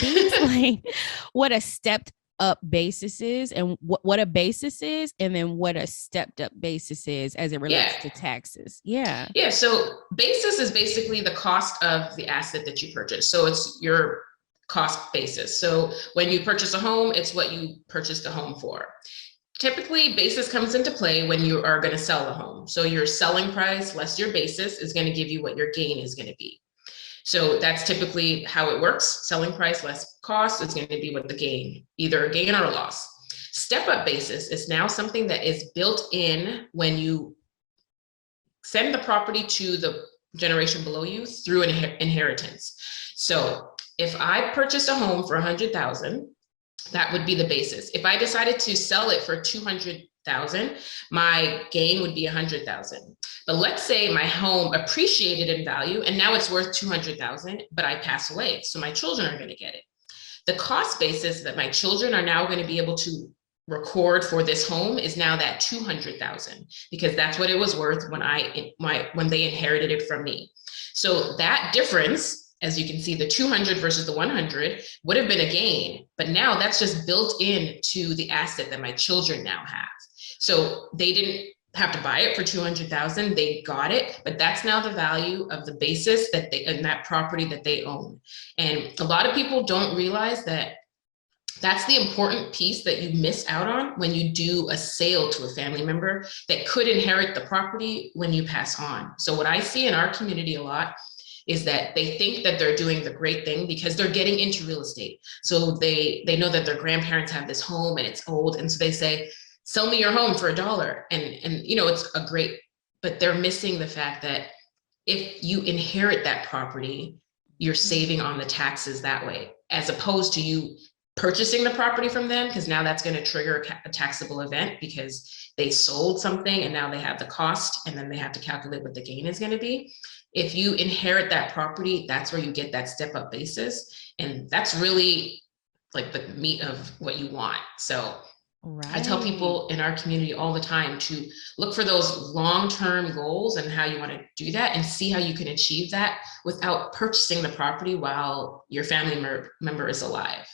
things like what a stepped up basis is and what a basis is, and then what a stepped up basis is as it Yeah. relates to taxes. Yeah. Yeah. So basis is basically the cost of the asset that you purchase. So it's your cost basis. So when you purchase a home, it's what you purchased the home for. Typically, basis comes into play when you are going to sell the home. So your selling price less your basis is going to give you what your gain is going to be. So that's typically how it works. Selling price less cost is going to be what the gain, either a gain or a loss. Step up basis is now something that is built in when you send the property to the generation below you through an inheritance. So if I purchased a home for 100,000, that would be the basis. If I decided to sell it for 200,000, my gain would be 100,000. But let's say my home appreciated in value and now it's worth 200,000, but I pass away, so my children are going to get it. The cost basis that my children are now going to be able to record for this home is now that 200,000, because that's what it was worth when they inherited it from me. So that difference, as you can see, the 200 versus the 100 would have been a gain, but now that's just built into the asset that my children now have. So they didn't have to buy it for 200,000, they got it, but that's now the value of the basis that they, in that property that they own. And a lot of people don't realize that that's the important piece that you miss out on when you do a sale to a family member that could inherit the property when you pass on. So what I see in our community a lot is that they think that they're doing the great thing because they're getting into real estate. So they know that their grandparents have this home and it's old. And so they say, sell me your home for $1. And you know, it's a great, but they're missing the fact that if you inherit that property, you're saving on the taxes that way, as opposed to you purchasing the property from them, because now that's going to trigger a taxable event because they sold something and now they have the cost and then they have to calculate what the gain is going to be. If you inherit that property, that's where you get that step up basis. And that's really like the meat of what you want. So I tell people in our community all the time to look for those long-term goals and how you want to do that and see how you can achieve that without purchasing the property while your family member is alive.